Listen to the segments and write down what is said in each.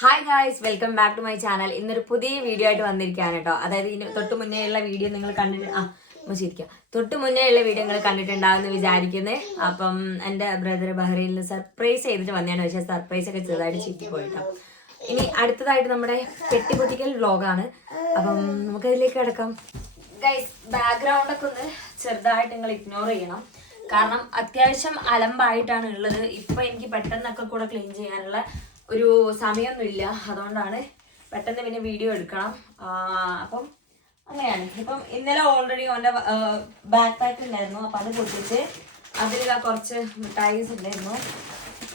Hi guys, welcome back to my channel. ഇന്നൊരു പുതിയ video ആയിട്ട് വന്നിരിക്കുകയാണ് കേട്ടോ. അതായത് ഇതിന് തൊട്ട് മുന്നേ ഉള്ള വീഡിയോ നിങ്ങൾ തൊട്ട് മുന്നേ ഉള്ള വീഡിയോ നിങ്ങൾ കണ്ടിട്ടുണ്ടാവുമെന്ന് വിചാരിക്കുന്നത്. അപ്പം എൻ്റെ ബ്രദർ ബഹ്റൈനിൽ സർപ്രൈസ് ചെയ്തിട്ട് വന്നതാണ്. പക്ഷേ സർപ്രൈസ് ഒക്കെ ചെറുതായിട്ട് ചീറ്റി പോയിട്ടോ. ഇനി അടുത്തതായിട്ട് നമ്മുടെ പെട്ടിപ്പൊട്ടിക്കൽ വ്ലോഗാണ്. അപ്പം നമുക്കതിലേക്ക് കിടക്കാം. ഗൈസ്, ബാക്ക്ഗ്രൗണ്ട് ഒക്കെ ഒന്ന് ചെറുതായിട്ട് നിങ്ങൾ ഇഗ്നോർ ചെയ്യണം. കാരണം അത്യാവശ്യം അലമ്പായിട്ടാണ് ഉള്ളത്. ഇപ്പൊ എനിക്ക് പെട്ടെന്നൊക്കെ കൂടെ ക്ലീൻ ചെയ്യാനുള്ള ഒരു സമയമൊന്നുമില്ല. അതുകൊണ്ടാണ് പെട്ടെന്ന് പിന്നെ വീഡിയോ എടുക്കണം. അപ്പം അങ്ങനെയാണ്. ഇപ്പം ഇന്നലെ ഓൾറെഡി ഓൻ്റെ ബാക്ക് പാക്ക് ഉണ്ടായിരുന്നു. അപ്പം അത് പൊട്ടിച്ച് അതിൽ കുറച്ച് മിഠായിസ് ഉണ്ടായിരുന്നു.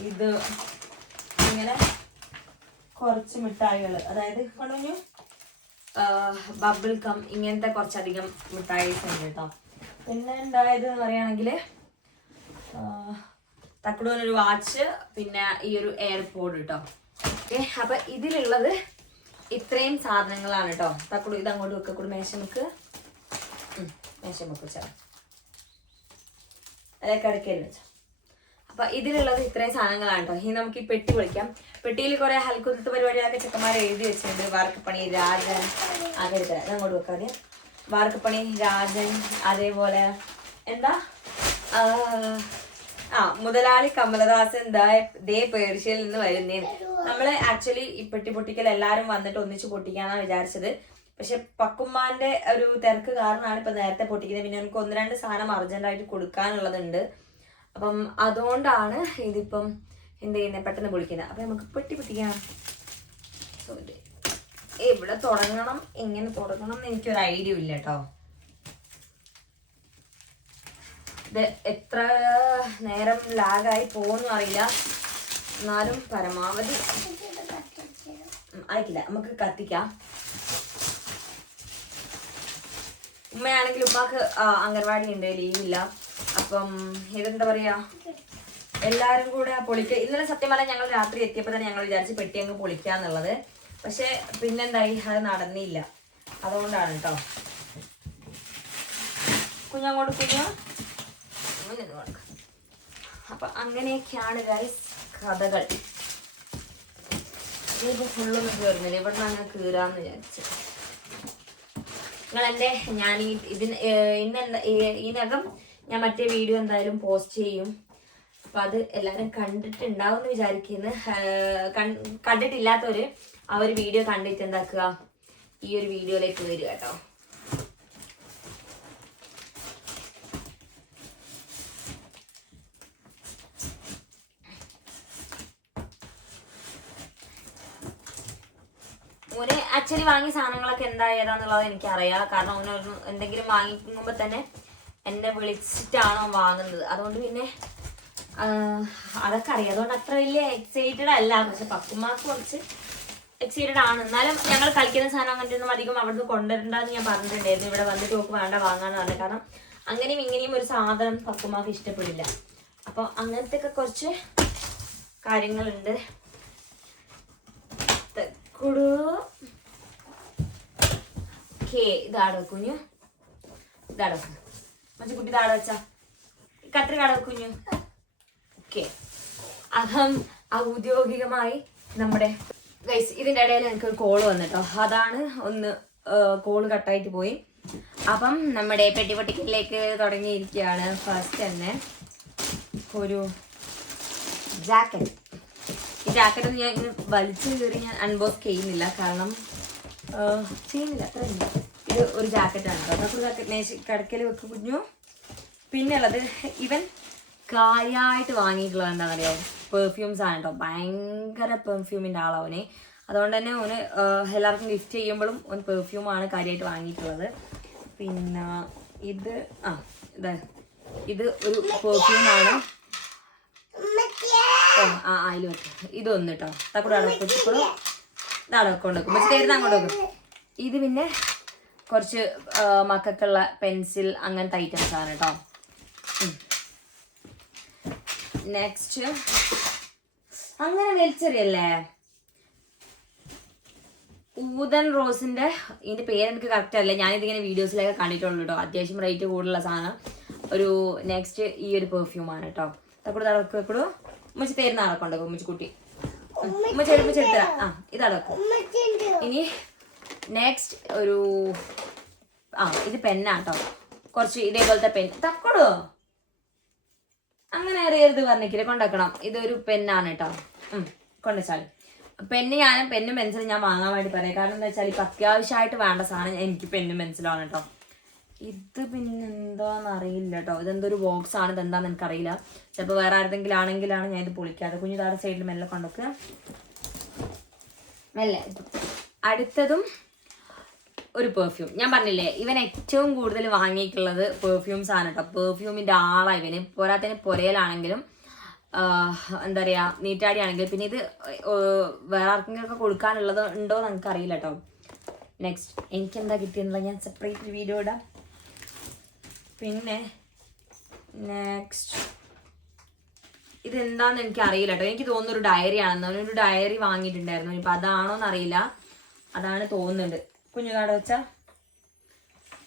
ഇത് ഇങ്ങനെ കുറച്ച് മിഠായികൾ, അതായത് കൊണ്ടുവന്നു ബബിൾ കം, ഇങ്ങനത്തെ കുറച്ചധികം മിഠായിസ് ഉണ്ട് കേട്ടോ. പിന്നെ ഉണ്ടായത് എന്ന് പറയുകയാണെങ്കിൽ തക്കുടൂനൊരു വാച്ച്, പിന്നെ ഈ ഒരു എയർപോഡ് കേട്ടോ. ഓക്കെ, അപ്പൊ ഇതിലുള്ളത് ഇത്രയും സാധനങ്ങളാണ് കേട്ടോ. തക്കുടു ഇത് അങ്ങോട്ട് വെക്കൂടെ, മേശമുക്ക് വെച്ചാൽ അതിലേക്ക് അടുക്കയിൽ വെച്ചോ. അപ്പൊ ഇതിലുള്ളത് ഇത്രയും സാധനങ്ങളാണ് കേട്ടോ. ഇനി നമുക്ക് ഈ പെട്ടി പൊളിക്കാം. പെട്ടിയിൽ കുറെ ഹൽക്കുത്ത് പരിപാടികളൊക്കെ ചെക്കന്മാരെ എഴുതി വെച്ചിട്ടുണ്ട്. വാർക്കപ്പണി രാജൻ, അങ്ങനെ തരാം. അങ്ങോട്ട് വെക്കാതെ വാർക്കപ്പണി രാജൻ, അതേപോലെ എന്താ മുതലാളി കമലദാസൻ ദേ പേർഷ്യയിൽ നിന്ന് വരുന്നേ. നമ്മള് ആക്ച്വലി ഈ പെട്ടി പൊട്ടിക്കൽ എല്ലാരും വന്നിട്ട് ഒന്നിച്ച് പൊട്ടിക്കാന്നാണ് വിചാരിച്ചത്. പക്ഷെ പക്കുമ്മാന്റെ ഒരു തിരക്ക് കാരണമാണ് ഇപ്പൊ നേരത്തെ പൊട്ടിക്കുന്നത്. പിന്നെ നമുക്ക് 1-2 സാധനം അർജന്റായിട്ട് കൊടുക്കാനുള്ളതുണ്ട്. അപ്പം അതുകൊണ്ടാണ് ഇതിപ്പം എന്ത് ചെയ്യുന്നത്, പെട്ടെന്ന് പൊളിക്കുന്നത്. അപ്പൊ നമുക്ക് പെട്ടി പൊട്ടിക്കാം. എവിടെ തുടങ്ങണം, എങ്ങനെ തുടങ്ങണം എന്ന് എനിക്കൊരു ഐഡിയ ഇല്ല കേട്ടോ. ഇത് എത്ര നേരം ലാഗായി പോകുന്നു അറിയില്ല. എന്നാലും പരമാവധി ആയിട്ടില്ല, നമുക്ക് കത്തിക്കാം. ഉമ്മയാണെങ്കിൽ ഉമ്മാക്ക് അംഗൻവാടി ഉണ്ട്, ലീവില്ല. അപ്പം ഇതെന്താ പറയാ, എല്ലാരും കൂടെ പൊളിക്ക. ഇന്നലെ സത്യം പറഞ്ഞാൽ ഞങ്ങൾ രാത്രി എത്തിയപ്പോൾ തന്നെ ഞങ്ങൾ വിചാരിച്ച് പെട്ടി അങ്ങ് പൊളിക്കാന്നുള്ളത്. പക്ഷെ പിന്നെന്തായി, അത് നടന്നില്ല. അതുകൊണ്ടാണ് കേട്ടോ. കുഞ്ഞങ്ങോട്ട് കുഞ്ഞു. അപ്പൊ അങ്ങനെയൊക്കെയാണ് ഗൈസ് കഥകൾ. ഇതിപ്പോ ഫുള്ളൊന്നും കയറുന്നില്ല, ഇവിടെ നിന്ന് അങ്ങനെ കീറാന്ന് വിചാരിച്ചു. ഞാൻ ഇതിനകം ഞാൻ മറ്റേ വീഡിയോ എന്തായാലും പോസ്റ്റ് ചെയ്യും. അപ്പൊ അത് എല്ലാവരും കണ്ടിട്ടുണ്ടാവും എന്ന് വിചാരിക്കുന്നു. കണ്ടിട്ടില്ലാത്തവര് ആ ഒരു വീഡിയോ കണ്ടിട്ട് എന്താക്കുക, ഈ ഒരു വീഡിയോയിലേക്ക് വരിക കേട്ടോ. ഓന് ആക്ച്വലി വാങ്ങിയ സാധനങ്ങളൊക്കെ എന്താ ഏതാന്നുള്ളത് എനിക്കറിയാം. കാരണം ഓന് എന്തെങ്കിലും വാങ്ങിക്കുമ്പോൾ തന്നെ എന്നെ വിളിച്ചിട്ടാണോ വാങ്ങുന്നത്. അതുകൊണ്ട് പിന്നെ അതൊക്കെ അറിയാം. അതുകൊണ്ട് അത്ര വലിയ എക്സൈറ്റഡ് അല്ല. പക്ഷെ പക്കുമാർക്ക് കുറച്ച് എക്സൈറ്റഡ് ആണ്. എന്നാലും ഞങ്ങൾ കളിക്കുന്ന സാധനം അങ്ങനത്തെ ഒന്നും അധികം അവിടുന്ന് കൊണ്ടുവരണ്ടെന്ന് ഞാൻ പറഞ്ഞിട്ടുണ്ടായിരുന്നു. ഇവിടെ വന്നിട്ട് നോക്ക് വേണ്ട വാങ്ങാന്ന് പറഞ്ഞു. കാരണം അങ്ങനെയും ഇങ്ങനെയും ഒരു സാധനം പക്കുമാർക്ക് ഇഷ്ടപ്പെടില്ല. അപ്പൊ അങ്ങനത്തെ ഒക്കെ കുറച്ച് കാര്യങ്ങളുണ്ട്. ഇതാട കുഞ്ഞു, ഇതാട മച്ചുകുട്ടി, ഇതാട വെച്ചാ കത്രി കാട കുഞ്ഞു. ഓക്കെ, അഹം ഔദ്യോഗികമായി നമ്മുടെ ഗൈസ് ഇതിന്റെ ഇടയിൽ എനിക്കൊരു കോള് വന്നിട്ടോ. അതാണ് ഒന്ന് കോള് കട്ടായിട്ട് പോയി. അപ്പം നമ്മുടെ പെട്ടിപ്പൊട്ടിക്കലിലേക്ക് തുടങ്ങിയിരിക്കുകയാണ്. ഫസ്റ്റ് തന്നെ ഒരു ജാക്കറ്റ്. ഈ ജാക്കറ്റ് ഒന്നും ഞാൻ ഇങ്ങനെ വലിച്ചു കയറി ഞാൻ അൺബോക്സ് ചെയ്യുന്നില്ല. കാരണം ചെയ്യുന്നില്ല അത്ര. ഇത് ഒരു ജാക്കറ്റാണ് കേട്ടോ. ജാക്കറ്റ് കിടക്കൽ വെക്ക് കുഞ്ഞു. പിന്നെ ഉള്ളത് ഇവൻ കാര്യമായിട്ട് വാങ്ങിയിട്ടുള്ളത് എന്താണെന്നറിയോ, പെർഫ്യൂംസ് ആണ് കേട്ടോ. ഭയങ്കര പെർഫ്യൂമിൻ്റെ ആളവന്. അതുകൊണ്ട് തന്നെ ഓന് എല്ലാവർക്കും ഗിഫ്റ്റ് ചെയ്യുമ്പോഴും ഓന് പെർഫ്യൂമാണ് കാര്യമായിട്ട് വാങ്ങിയിട്ടുള്ളത്. പിന്നെ ഇത് ഒരു പെർഫ്യൂമാണ്. അതിൽ വെക്കും. ഇതൊന്ന് കേട്ടോ. തക്കൂടെ അവിടെ വെച്ചിപ്പോഴും ഇതാടെ വെക്കൊണ്ടുവെക്കും. പക്ഷെ തരുന്ന അങ്ങോട്ട് വെക്കും. ഇത് പിന്നെ കുറച്ച് മക്കൾക്കുള്ള പെൻസിൽ അങ്ങനത്തെ ഐറ്റംസ് ആണ് കേട്ടോ. നെക്സ്റ്റ് അങ്ങനെ വലിച്ചെറിയല്ലേ, ഊതൻ റോസിന്റെ, ഇതിന്റെ പേര് എനിക്ക് കറക്റ്റ് അല്ല. ഞാനിതിങ്ങനെ വീഡിയോസിലൊക്കെ കണ്ടിട്ടുള്ളൂ കേട്ടോ. അത്യാവശ്യം റേറ്റ് കൂടുതലുള്ള സാധനം. ഒരു നെക്സ്റ്റ് ഈ ഒരു പെർഫ്യൂമാണ് കേട്ടോ. തക്കൂടെ തടവെക്കൂടു ഉമ്മച്ചി തരുന്ന ആളെ കൊണ്ടുപോകും. ഉമ്മച്ചിക്കുട്ടി ഉമ്മ ചെടുത്തരാ. ആ ഇതാണ് വെക്കും. ഇനി നെക്സ്റ്റ് ഒരു ഇത് പെന്നാട്ടോ. കുറച്ച് ഇതേപോലത്തെ പെൻ തക്കടോ അങ്ങനെ അറിയരുത് പറഞ്ഞില്ലേ, കൊണ്ടാക്കണം. ഇതൊരു പെന്നാണ് കേട്ടോ. കൊണ്ടുവച്ചാൽ പെന്ന് പെന്നും പെൻസിലും ഞാൻ വാങ്ങാൻ വേണ്ടി പറയാം. കാരണം എന്താ വെച്ചാൽ ഇപ്പൊ അത്യാവശ്യമായിട്ട് വേണ്ട സാധനം എനിക്ക് പെന്നും പെൻസിലാണ് കേട്ടോ. ഇത് പിന്നെ എന്താന്ന് അറിയില്ല കേട്ടോ. ഇതെന്തൊരു ബോക്സ് ആണ്, ഇതെന്താന്ന് എനിക്കറിയില്ല. ചിലപ്പോൾ വേറെ ആരെങ്കിലും ആണെങ്കിലാണ് ഞാൻ ഇത് പൊളിക്കാതെ. കുഞ്ഞിതാടെ സൈഡിൽ മെല്ലെ കൊണ്ടൊക്കെ മെല്ലെ. അടുത്തതും ഒരു പെർഫ്യൂം. ഞാൻ പറഞ്ഞില്ലേ ഇവൻ ഏറ്റവും കൂടുതൽ വാങ്ങിയിട്ടുള്ളത് പെർഫ്യൂംസ് ആണ് കേട്ടോ. പെർഫ്യൂമിന്റെ ആളാണ് ഇവന്. പോരാത്തതിന് പൊരയിലാണെങ്കിലും എന്താ പറയാ നീറ്റാടി ആണെങ്കിലും. പിന്നെ ഇത് വേറെ ആർക്കെങ്കിലും ഒക്കെ കൊടുക്കാനുള്ളത് ഉണ്ടോ എന്ന് എനിക്ക് അറിയില്ല കേട്ടോ. നെക്സ്റ്റ് എനിക്ക് എന്താ കിട്ടിയെന്നുള്ള ഞാൻ സെപ്പറേറ്റ് വീഡിയോ ഇടാം. പിന്നെ നെക്സ്റ്റ് ഇതെന്താന്ന് എനിക്ക് അറിയില്ല കേട്ടോ. എനിക്ക് തോന്നുന്നു ഒരു ഡയറി ആണെന്ന്. അവനൊരു ഡയറി വാങ്ങിയിട്ടുണ്ടായിരുന്നു. ഇപ്പൊ അതാണോന്ന് അറിയില്ല, അതാണ് തോന്നുന്നുണ്ട്. കുഞ്ഞുനാട് വെച്ച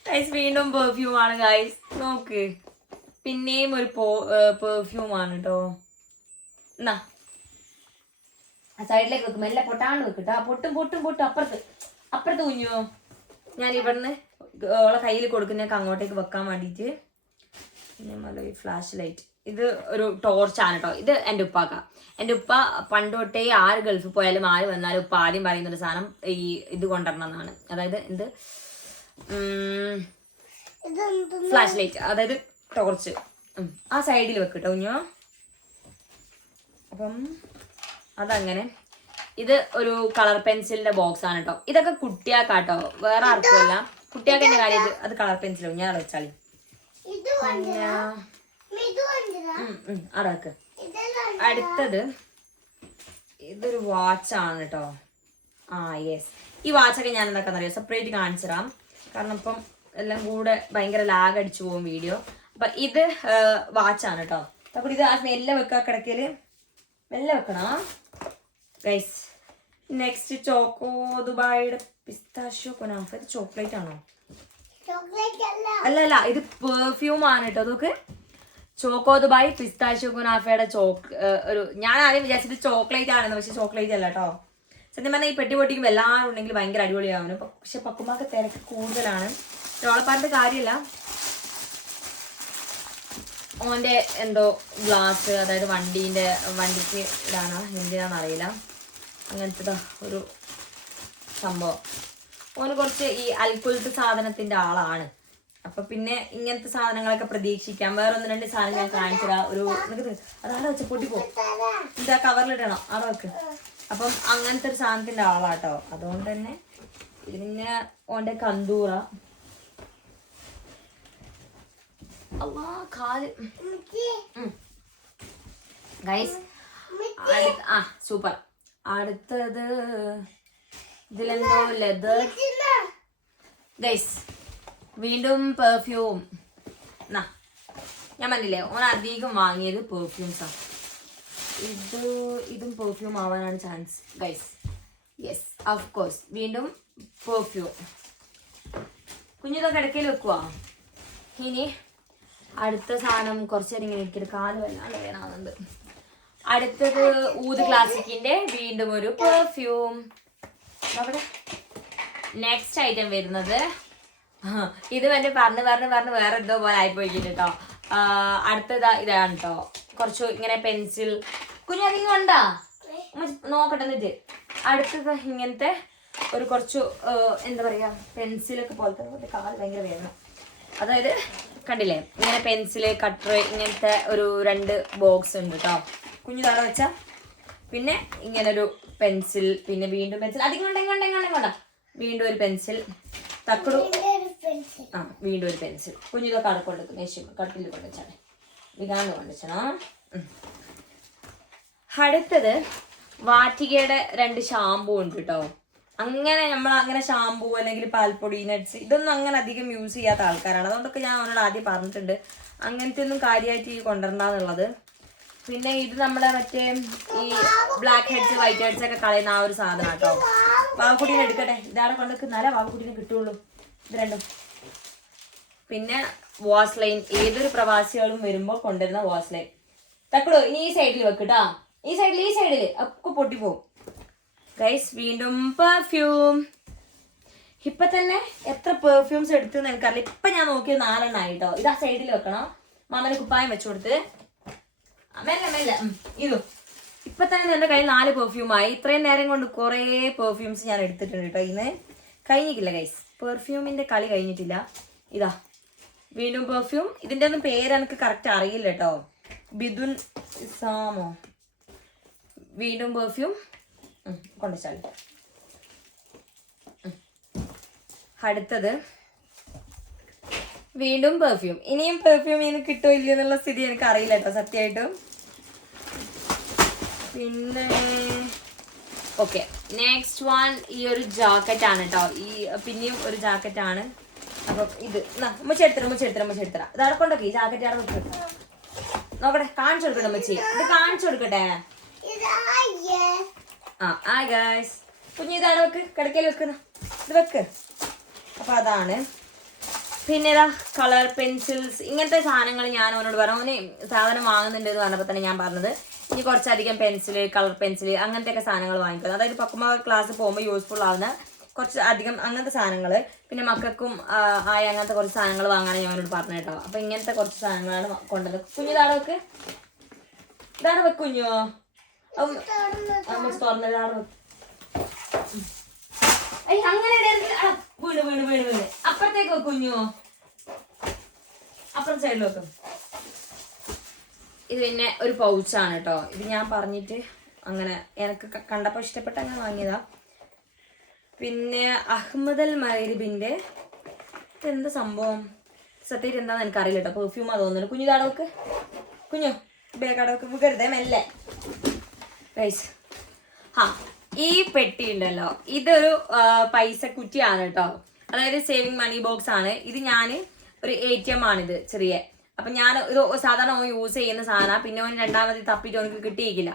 ഗൈസ് വീണ്ടും പെർഫ്യൂം ആണ് ഗൈസ്. നോക്ക് പിന്നെയും ഒരു പെർഫ്യൂം ആണ് കേട്ടോ. എന്നാ സൈഡിലേക്ക് വെക്കും, എല്ലാം പൊട്ടാണ്ട് വെക്കിട്ടോ. പൊട്ടും അപ്പുറത്ത് കുഞ്ഞു. ഞാൻ ഇവിടുന്ന് ഓളെ കയ്യിൽ കൊടുക്കുന്നേക്ക് അങ്ങോട്ടേക്ക് വെക്കാൻ വേണ്ടിയിട്ട് പിന്നെ ഫ്ലാഷ് ലൈറ്റ്. ഇത് ഒരു ടോർച്ചാണ് കേട്ടോ. ഇത് എൻ്റെ ഉപ്പാക്ക. എൻ്റെ ഉപ്പ പണ്ട് തൊട്ടേ ആര് ഗൾഫിൽ പോയാലും ആര് വന്നാലും ഉപ്പ ആദ്യം പറയുന്നൊരു സാധനം ഇത് കൊണ്ടുവരണം എന്നാണ്. അതായത് എന്ത് ഫ്ലാഷ് ലൈറ്റ്, അതായത് ടോർച്ച്. ആ സൈഡിൽ വെക്കട്ടോ കുഞ്ഞോ. അപ്പം അതങ്ങനെ. ഇത് ഒരു കളർ പെൻസിലിന്റെ ബോക്സ് ആണ് കേട്ടോ. ഇതൊക്കെ കുട്ടിയാക്കാട്ടോ, വേറെ ആർക്കുമല്ല. കുട്ടിയാക്കന്റെ കാര്യം അത് കളർ പെൻസിലും ഞാൻ വെച്ചാളി. അടക്ക്. അടുത്തത് ഇതൊരു വാച്ചാണ് കേട്ടോ. യെസ്. ഈ വാച്ചൊക്കെ ഞാൻ എന്താക്കാന്ന് അറിയാം, സെപ്പറേറ്റ് കാണിച്ചു തരാം. കാരണം ഇപ്പം എല്ലാം കൂടെ ഭയങ്കര ലാഗ് അടിച്ചു പോകും വീഡിയോ. അപ്പൊ ഇത് വാച്ചാണ് കേട്ടോ. അപ്പോൾ ഇത് മെല്ലെ വെക്കുക, കിടക്കയില് മെല്ലെ വെക്കണം ഗൈസ്. നെക്സ്റ്റ് ചോക്കോ ദുബായിയുടെ പിസ്താഷ്യോ കുനാഫ. ഇത് ചോക്ലേറ്റ് ആണോ? അല്ല ഇത് പെർഫ്യൂം ആണ് കേട്ടോ. അതൊക്കെ ചോക്കോ ദുബായ് പിസ്താഷ്യോ കുനാഫയുടെ ഒരു ഞാൻ ആദ്യം വിചാരിച്ചത് ചോക്ലേറ്റ് ആണെന്ന്, പക്ഷെ ചോക്ലേറ്റ് അല്ല കേട്ടോ. സത്യം പറഞ്ഞാൽ ഈ പെട്ടി പൊട്ടിക്കുമ്പോൾ എല്ലാവരും ഉണ്ടെങ്കിൽ ഭയങ്കര അടിപൊളിയാവുന്നു. പക്ഷെ പക്കുമാക്ക് തിരക്ക് കൂടുതലാണ്. ഓളപ്പാറിന്റെ കാര്യമല്ല, ഓന്റെ എന്തോ ഗ്ലാസ്, അതായത് വണ്ടിക്ക് ഇടാനാ എന്തിനാന്ന് അറിയില്ല, അങ്ങനത്തെ ഒരു സംഭവം. ഓന് കുറച്ച് ഈ അൽക്കുലത്തെ സാധനത്തിന്റെ ആളാണ്. അപ്പൊ പിന്നെ ഇങ്ങനത്തെ സാധനങ്ങളൊക്കെ പ്രതീക്ഷിക്കാം. വേറെ 1-2 സാധനം ഞാൻ കാണിച്ചതാ. ഒരു അതാടെ വെച്ച പൊട്ടിപ്പോ, ഇതാ കവറിലിടണം, അവിടെ വെക്ക്. അപ്പം അങ്ങനത്തെ ഒരു സാധനത്തിന്റെ ആളാട്ടോ. അതുകൊണ്ട് തന്നെ ഇത് പിന്നെ ഓന്റെ കന്തൂറ. കാല് ഗൈസ്. സൂപ്പർ. അടുത്തത് ഇതിലെന്തോ ലെതർ ഗൈസ്. വീണ്ടും പെർഫ്യൂം. ഞാൻ പറഞ്ഞില്ലേ ഓൻ അധികം വാങ്ങിയത് പെർഫ്യൂംസാണ്. ഇതും പെർഫ്യൂം ആവാനാണ് chance guys. Yes of course. വീണ്ടും പെർഫ്യൂം. കുഞ്ഞിതൊക്കെ ഇടയ്ക്കൽ വെക്കുവാ. ഇനി അടുത്ത സാധനം കുറച്ചേരം ഇങ്ങനെ എനിക്കൊരു കാല് വല്ലാണ്ട് വേണമെന്നുണ്ട്. അടുത്തത് ഊത് ക്ലാസിക്കിന്റെ വീണ്ടും ഒരു പെർഫ്യൂം. അവിടെ നെക്സ്റ്റ് ഐറ്റം വരുന്നത് ഇത് തന്നെ പറഞ്ഞ് വേറെ എന്തോ പോലെ ആയിപ്പോയിക്കില്ല കേട്ടോ. അടുത്തത് ഇതാണ് കേട്ടോ. കുറച്ച് ഇങ്ങനെ പെൻസിൽ കുഞ്ഞധികം ഉണ്ടാ നോക്കട്ടെ എന്നിട്ട്. അടുത്തത് ഇങ്ങനത്തെ ഒരു കുറച്ച് എന്താ പറയാ പെൻസിലൊക്കെ പോലത്തെ കാല് ഭയങ്കര വേദന. അതായത് കണ്ടില്ലേ ഇങ്ങനെ പെൻസില് കട്ടർ ഇങ്ങനത്തെ ഒരു 2 ബോക്സ് ഉണ്ട് കേട്ടോ. കുഞ്ഞു തട വെച്ച പിന്നെ ഇങ്ങനൊരു പെൻസിൽ, പിന്നെ വീണ്ടും പെൻസിൽ. അതിങ്ങോണ്ട വീണ്ടും ഒരു പെൻസിൽ. തക്കടു വീണ്ടും ഒരു പെൻസിൽ. കുഞ്ഞിതൊക്കെ അവിടെ കൊണ്ടുവെക്കും. നെശ്യം കട്ടിൽ കൊണ്ടുവച്ചാണ്, വികാണ്ട് കൊണ്ടുവച്ചണോ. അടുത്തത് വാറ്റികയുടെ 2 ഷാമ്പൂ ഉണ്ട് കേട്ടോ. അങ്ങനെ നമ്മൾ അങ്ങനെ ഷാമ്പൂ അല്ലെങ്കിൽ പാൽപ്പൊടി നട്ട്സ് ഇതൊന്നും അങ്ങനെ അധികം യൂസ് ചെയ്യാത്ത ആൾക്കാരാണ്. അതുകൊണ്ടൊക്കെ ഞാൻ അവനോട് ആദ്യം പറഞ്ഞിട്ടുണ്ട് അങ്ങനത്തെ ഒന്നും കാര്യമായിട്ട് ഈ കൊണ്ടുവരണ്ടെന്നുള്ളത്. പിന്നെ ഇത് നമ്മുടെ മറ്റേ ഈ ബ്ലാക്ക് ഹെഡ്സ് വൈറ്റ് ഹെഡ്സ് ഒക്കെ കളയുന്ന ആ ഒരു സാധനം കേട്ടോ. വാവക്കുട്ടീനെ എടുക്കട്ടെ, ഇതാടെ കൊണ്ടുവെക്കുന്നാലേ വാവക്കുട്ടീനെ കിട്ടുള്ളൂ. ഇത് രണ്ടും. പിന്നെ വാസ്ലൈൻ. ഏതൊരു പ്രവാസികളും വരുമ്പോൾ കൊണ്ടുവരുന്ന വാസ്ലൈൻ. തക്കടോ ഇനി ഈ സൈഡിൽ വെക്കട്ടാ. ഈ സൈഡില് ഒക്കെ പൊട്ടിപ്പോവും ഗൈസ്. വീണ്ടും പെർഫ്യൂം. ഇപ്പൊ തന്നെ എത്ര പെർഫ്യൂംസ് എടുത്തു എനിക്കറിയില്ല. ഇപ്പൊ ഞാൻ നോക്കിയത് 4 എണ്ണായിട്ടോ. ഇത് ആ സൈഡിൽ വെക്കണം. മാമന് കുപ്പായം വെച്ചു കൊടുത്ത് മെല്ലെ ഇതും. ഇപ്പൊ തന്നെ എന്റെ കയ്യിൽ 4 പെർഫ്യൂമായി. ഇത്രയും നേരം കൊണ്ട് കുറെ പെർഫ്യൂംസ് ഞാൻ എടുത്തിട്ടുണ്ട് കേട്ടോ. ഇന്ന് കഴിഞ്ഞിട്ടില്ല ഗൈസ്, പെർഫ്യൂമിന്റെ കളി കഴിഞ്ഞിട്ടില്ല. ഇതാ വീണ്ടും പെർഫ്യൂം. ഇതിന്റെ ഒന്നും പേര് എനിക്ക് കറക്റ്റ് അറിയില്ല കേട്ടോ. ബിദുൻ സാമോ. വീണ്ടും പെർഫ്യൂം കൊണ്ടുവച്ചാൽ. അടുത്തത് വീണ്ടും പെർഫ്യൂം. ഇനിയും പെർഫ്യൂം ഇനി കിട്ടോ ഇല്ല എന്നുള്ള സ്ഥിതി എനിക്ക് അറിയില്ല കേട്ടോ സത്യമായിട്ടും. പിന്നെ ഓക്കെ, നെക്സ്റ്റ് വൺ ഈ ഒരു ജാക്കറ്റ് ആണ് കേട്ടോ. ഈ പിന്നെയും ഒരു ജാക്കറ്റ് ആണ്. അപ്പൊ ഇത് മുച്ചെടുത്തറ ഇതവിടെ കൊണ്ടൊക്കെ ഈ ജാക്കറ്റ് അവിടെ വെക്ക്. നോക്കട്ടെ, കാണിച്ചു കൊടുക്കട്ടെ അമ്മച്ചി. ഇത് കാണിച്ചു കൊടുക്കട്ടെ. ആ ഗൈസ്, കുഞ്ഞു ഇതാണ് വെക്ക്, കിടക്കയിൽ വെക്കുന്ന ഇത് വെക്ക്. അപ്പൊ അതാണ്. പിന്നെ ഇതാ കളർ പെൻസിൽസ്, ഇങ്ങനത്തെ സാധനങ്ങൾ ഞാൻ അവനോട് പറഞ്ഞു. അവന് സാധനം വാങ്ങുന്നുണ്ട് എന്ന് പറഞ്ഞപ്പോൾ തന്നെ ഞാൻ പറഞ്ഞത് ഇനി കുറച്ചധികം പെൻസില്, കളർ പെൻസില് അങ്ങനത്തെ ഒക്കെ സാധനങ്ങൾ വാങ്ങിക്കുന്നത്. അതായത് പക്കുമ്പ ക്ലാസ് പോകുമ്പോൾ യൂസ്ഫുൾ ആവുന്ന കുറച്ച് അധികം അങ്ങനത്തെ സാധനങ്ങൾ. പിന്നെ മക്കൾക്കും ആയ അങ്ങനത്തെ കുറച്ച് സാധനങ്ങൾ വാങ്ങാൻ ഞാൻ അവനോട് പറഞ്ഞു കേട്ടോ. അപ്പൊ ഇങ്ങനത്തെ കുറച്ച് സാധനങ്ങളാണ് കൊണ്ടത്. കുഞ്ഞു ഇതാണ് വെക്ക്, ഇതാണ് വെക്ക് കുഞ്ഞോ. തുറന്നത് ഇതാണ് വെക്ക്. അങ്ങനെ വീണ് അപ്പുറത്തേക്ക് വെക്കും കുഞ്ഞോ, അപ്പുറത്തെ സൈഡിൽ വെക്കും. ഇത് പിന്നെ ഒരു പൗച്ചാണ് കേട്ടോ. ഇത് ഞാൻ പറഞ്ഞിട്ട് അങ്ങനെ എനിക്ക് കണ്ടപ്പോൾ ഇഷ്ടപ്പെട്ട് അങ്ങനെ വാങ്ങിയതാ. പിന്നെ അഹമ്മദ് അൽ മഗ്രിബിന്റെ എന്താ സംഭവം സത്യമായിട്ട് എന്താന്ന് എനിക്കറിയില്ല കേട്ടോ. പെർഫ്യൂമാ തോന്നുന്നു. കുഞ്ഞു താടവക്ക്, കുഞ്ഞു ബേക്കടവക്ക് വികരുതേ മെല്ലെ റൈസ്. ഈ പെട്ടി ഉണ്ടല്ലോ, ഇതൊരു പൈസ കുറ്റിയാണ് കേട്ടോ. അതായത് സേവിങ് മണി ബോക്സ് ആണ് ഇത്. ഞാൻ ഒരു ATM ആണിത് ചെറിയ. അപ്പൊ ഞാൻ ഇത് സാധാരണ ഓൻ യൂസ് ചെയ്യുന്ന സാധനം. പിന്നെ ഓൻ രണ്ടാമത് തപ്പിട്ട് ഓനക്ക് കിട്ടിയിട്ടില്ല.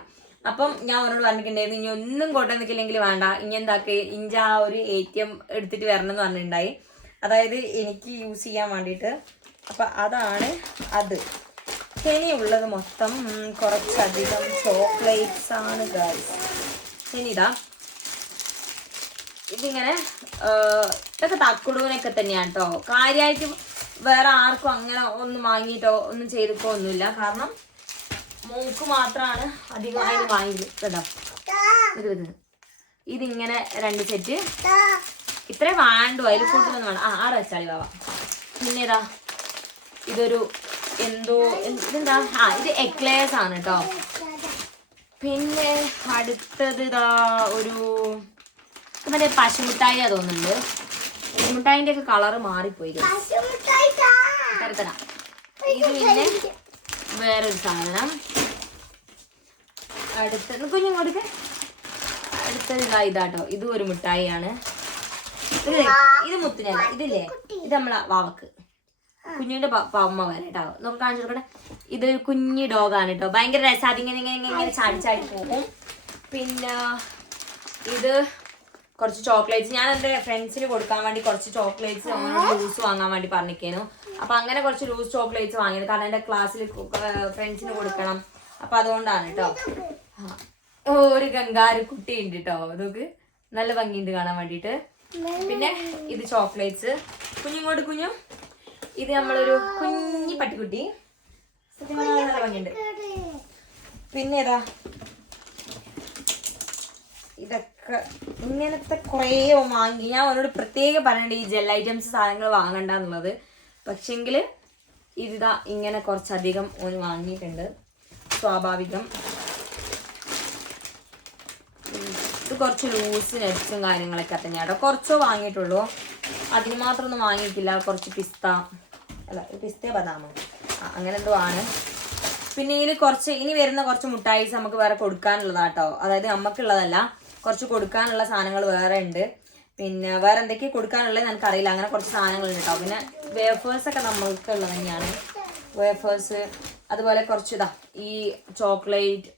അപ്പം ഞാൻ അവനോട് പറഞ്ഞിട്ടുണ്ടായിരുന്നു ഇനി ഒന്നും കൊണ്ടു നിൽക്കില്ലെങ്കിൽ വേണ്ട, ഇനി എന്താക്കി ഇഞ്ച ആ ഒരു ATM എടുത്തിട്ട് വരണം എന്ന് പറഞ്ഞിട്ടുണ്ടായി. അതായത് എനിക്ക് യൂസ് ചെയ്യാൻ വേണ്ടിയിട്ട്. അപ്പൊ അതാണ് അത്. ഇനിയുള്ളത് മൊത്തം കുറച്ചധികം ചോക്ലേറ്റ്സ് ആണ് ഗൈസ്. ഇനിതാ ഇതിങ്ങനെ ഇതൊക്കെ തക്കുടൂനൊക്കെ തന്നെയാണ് കേട്ടോ. കാര്യമായിട്ട് വേറെ ആർക്കും അങ്ങനെ ഒന്നും വാങ്ങിയിട്ടോ ഒന്നും ചെയ്തിട്ടോ ഒന്നുമില്ല. കാരണം മൂക്ക് മാത്രമാണ് അധികമായി വാങ്ങിയത് കേട്ടോ. ഇതിങ്ങനെ 2 സെറ്റ് ഇത്രേ വേണ്ടു, അതിൽ കൂടുതലൊന്നും വേണം. ആടെ വെച്ചാളി ബാബ. പിന്നെ ഇതാ ഇതൊരു എന്തോ ഇതെന്താ, ഇത് എക്ലേഴ്സ് ആണ് കേട്ടോ. പിന്നെ അടുത്തത് ഇതാ ഒരു മറ്റേ പശുമിഠായിയാ തോന്നുന്നുണ്ട്. പശുമിഠായിന്റെ ഒക്കെ കളറ് മാറിപ്പോയി. തരത്തരാ. ഇത് പിന്നെ വേറൊരു സാധനം. അടുത്തത് കുഞ്ഞിങ്ങോട്ടേക്ക് അടുത്തത് ഇതാട്ടോ. ഇതും ഒരു മിഠായിയാണ്. ഇത് മുത്തിനല്ല, ഇതില്ലേ ഇത് നമ്മളെ വാവക്ക് കുഞ്ഞിന്റെ അമ്മ വരെ കേട്ടോ. നമുക്ക് കാണിച്ചു കൊടുക്കട്ടെ. ഇതൊരു കുഞ്ഞി ഡോഗാണ് കേട്ടോ. ഭയങ്കര രസം. അതിങ്ങനെ ഇങ്ങനെ ചാടി പോകും. പിന്നെ ഇത് കുറച്ച് ചോക്ലേറ്റ്സ്. ഞാൻ എൻ്റെ ഫ്രണ്ട്സിന് കൊടുക്കാൻ വേണ്ടി കുറച്ച് ചോക്ലേറ്റ്സ് ലൂസ് വാങ്ങാൻ വേണ്ടി പറഞ്ഞിരിക്കുന്നു. അപ്പൊ അങ്ങനെ കുറച്ച് ലൂസ് ചോക്ലേറ്റ്സ് വാങ്ങിയത്. കാരണം എൻ്റെ ക്ലാസ്സിൽ ഫ്രണ്ട്സിന് കൊടുക്കണം. അപ്പൊ അതുകൊണ്ടാണ് കേട്ടോ. ഒരു ഗംഗാരു കുട്ടി ഉണ്ട് കേട്ടോ. അതൊക്കെ നല്ല ഭംഗിയുണ്ട് കാണാൻ വേണ്ടിയിട്ട്. പിന്നെ ഇത് ചോക്ലേറ്റ്സ്. കുഞ്ഞിങ്ങോട്ട് കുഞ്ഞു. ഇത് നമ്മളൊരു കുഞ്ഞി പട്ടിക്കുട്ടി. നല്ല ഭംഗിയുണ്ട്. പിന്നെ ഏതാ ഇതൊക്കെ ഇങ്ങനത്തെ കുറേ വാങ്ങി. ഞാൻ അവനോട് പ്രത്യേകം പറയണ്ട ഈ ജെൽ ഐറ്റംസ് സാധനങ്ങൾ വാങ്ങണ്ട എന്നുള്ളത്. പക്ഷെങ്കിൽ ഇതാ ഇങ്ങനെ കുറച്ചധികം ഓന് വാങ്ങിയിട്ടുണ്ട്. സ്വാഭാവികം. ഇത് കുറച്ച് ലൂസ് നെറ്റ്സും കാര്യങ്ങളൊക്കെ തന്നെയാട്ടോ. കുറച്ചോ വാങ്ങിയിട്ടുള്ളൂ, അതിന് മാത്രം ഒന്നും വാങ്ങിയിട്ടില്ല. കുറച്ച് പിസ്ത അല്ല പിസ്ത ബദാമോ അങ്ങനെ എന്തോ ആണ്. പിന്നെ ഇനി വരുന്ന കുറച്ച് മുട്ടായിസ് നമുക്ക് വേറെ കൊടുക്കാനുള്ളതാട്ടോ. അതായത് നമുക്കുള്ളതല്ല, കുറച്ച് കൊടുക്കാനുള്ള സാധനങ്ങൾ വേറെ ഉണ്ട്. പിന്നെ വേറെ എന്തൊക്കെയാണ് കൊടുക്കാനുള്ളത് എനിക്കറിയില്ല. അങ്ങനെ കുറച്ച് സാധനങ്ങളുണ്ട് കേട്ടോ. പിന്നെ വേഫേഴ്സൊക്കെ നമ്മൾക്കുള്ളത് തന്നെയാണ്. വേഫേഴ്സ് അതുപോലെ കുറച്ച് ഇതാ ഈ ചോക്ലേറ്റ്,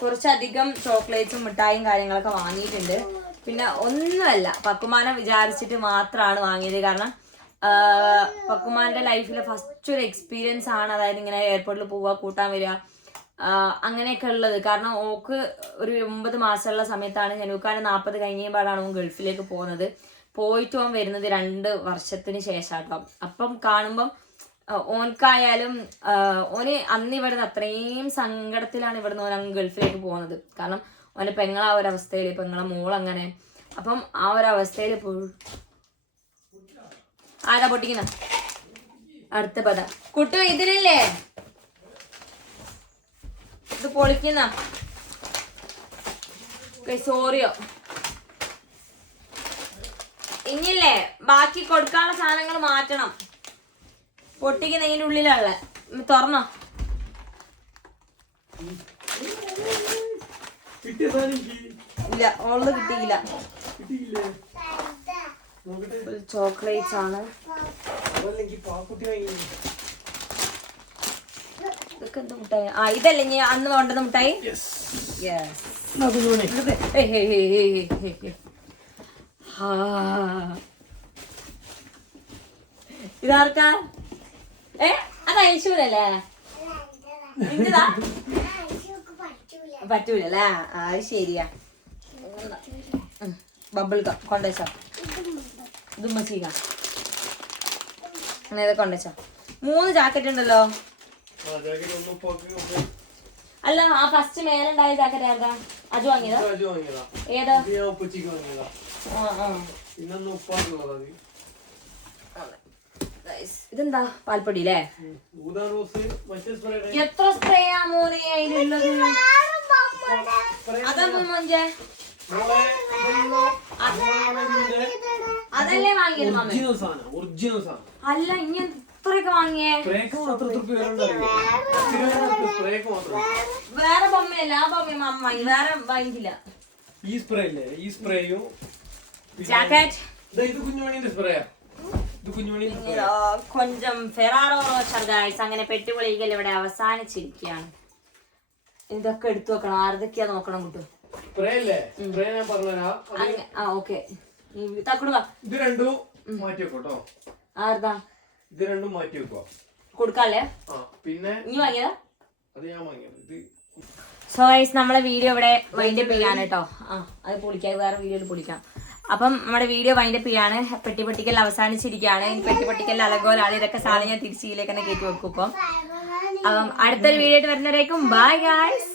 കുറച്ചധികം ചോക്ലേറ്റ്സും മിഠായും കാര്യങ്ങളൊക്കെ വാങ്ങിയിട്ടുണ്ട്. പിന്നെ ഒന്നുമല്ല, പക്കുമാനം വിചാരിച്ചിട്ട് മാത്രമാണ് വാങ്ങിയത്. കാരണം പക്കുമാന്റെ ലൈഫിലെ ഫസ്റ്റ് ഒരു എക്സ്പീരിയൻസ് ആണ്. അതായത് ഇങ്ങനെ എയർപോർട്ടിൽ പോവുക, കൂട്ടാൻ വരിക. അങ്ങനെയൊക്കെ ഉള്ളത്. കാരണം ഓക്ക് ഒരു 9 മാസമുള്ള സമയത്താണ് ജനൂക്കാന് 40 കഴിഞ്ഞപാടാണ് ഓൻ ഗൾഫിലേക്ക് പോകുന്നത്. പോയിട്ട് ഓൻ വരുന്നത് 2 വർഷത്തിന് ശേഷം കേട്ടോ. അപ്പം കാണുമ്പം ഓൻക്കായാലും ഓന് അന്ന് ഇവിടുന്ന് അത്രയും സങ്കടത്തിലാണ് ഇവിടുന്ന് ഓൻ അങ്ങ് ഗൾഫിലേക്ക് പോകുന്നത്. കാരണം ഓന്റെ പെങ്ങളെ ആ ഒരവസ്ഥയിൽ, പെങ്ങളെ മോളങ്ങനെ. അപ്പം ആ ഒരവസ്ഥയിൽ ആരാ പൊട്ടിക്കുന്ന അടുത്ത പദ കുട്ടു ഇതിലില്ലേ ഇത് പൊളിക്കുന്ന സോറിയോ. ഇനിയില്ലേ ബാക്കി കൊടുക്കാനുള്ള സാധനങ്ങൾ മാറ്റണം. പൊട്ടിക്കുന്ന ഇതിന്റെ ഉള്ളിലുള്ള തുറന്നോ. ഇല്ല ഓള് കിട്ടിയില്ല. ചോക്ലേറ്റ്സ് ആണ്. ഇതൊക്കെ എന്ത് മുട്ടായി? ഇതല്ലേ ഞാൻ അന്ന് കൊണ്ടുവന്ന മുട്ടായി. ഇതാർക്കാ? അത് ഐശൂരല്ലേ? നിന്റെതാ? പറ്റൂലല്ലേ? അത് ശരിയാ. Bubble gum കൊണ്ടുവച്ചോ. ഇതുമ്മച്ചീക അങ്ങനെ കൊണ്ടുവച്ചോ. 3 ജാക്കറ്റ് ഉണ്ടല്ലോ. അല്ല ആ ഫസ്റ്റ് മേലുണ്ടായ ജാക്കറ്റ് ആർക്കാ? അജു വാങ്ങിയതാ? ഏതാ? ഇതെന്താ? പാൽപ്പൊടി അല്ലേ? എത്ര സ്പ്രേ ആ മോനെ അതിലുള്ളത്? അതാ മോഞ്ചേ അതല്ലേ വാങ്ങിയത് മാമ? അല്ല ഇനി എത്രയൊക്കെ വാങ്ങിയേ? വേറെ ബൊമ്മയല്ല ആ ബൊമ്മ മാമ വാങ്ങി, വേറെ വാങ്ങിക്കില്ല. ഈ സ്പ്രേ ഇല്ലേ? ഈ സ്പ്രേയും ജാക്കറ്റ് ഇത് കുഞ്ഞുമണിന്റെ സ്പ്രേയാ. ഇത് കുഞ്ഞുമണിന്റെ കൊഞ്ചം ഫെറാറോ റോഷർ ഗൈസ്. അങ്ങനെ പെട്ടുപൊളിക്കൽ ഇവിടെ അവസാനിച്ചിരിക്കുകയാണ്. ഇതൊക്കെ എടുത്തു വെക്കണം. ആരതൊക്കെയാ നോക്കണം കുട്ടു. സ്പ്രേ അല്ലേ? സ്പ്രേ ഞാൻ പറഞ്ഞുതരാം. ഓക്കെ തക്കുടുക. ഇത് രണ്ടും മാറ്റി വെക്കോട്ടോ. ആർതാ? ഇത് രണ്ടും മാറ്റി വെക്കോ കൊടുക്കാല്ലേ? പിന്നെ ഇനി വാങ്ങിയതാ? അത് ഞാൻ വാങ്ങിയത്. സോ ഗൈസ് നമ്മളെ വീഡിയോ ഇവിടെ വൈൻഡപ്പ് ചെയ്യാണ് കേട്ടോ. അത് പൊളിക്കാം, വേറെ വീഡിയോയിൽ പൊളിക്കാം. അപ്പം നമ്മുടെ വീഡിയോ വൈൻഡപ്പ് ചെയ്യാണ്. പെട്ടിപ്പൊട്ടിക്കൽ അവസാനിച്ചിരിക്കുകയാണ്. ഇനി പെട്ടിപ്പൊട്ടിക്കൽ അലഗോലാണ്. ഇതൊക്കെ സാധനം ഞാൻ തിരിച്ചിലേക്ക് തന്നെ കയറ്റി വെക്കും. അപ്പം അടുത്തൊരു വീഡിയോ ആയിട്ട് വരുന്നവരേക്കും ബൈ ഗൈസ്.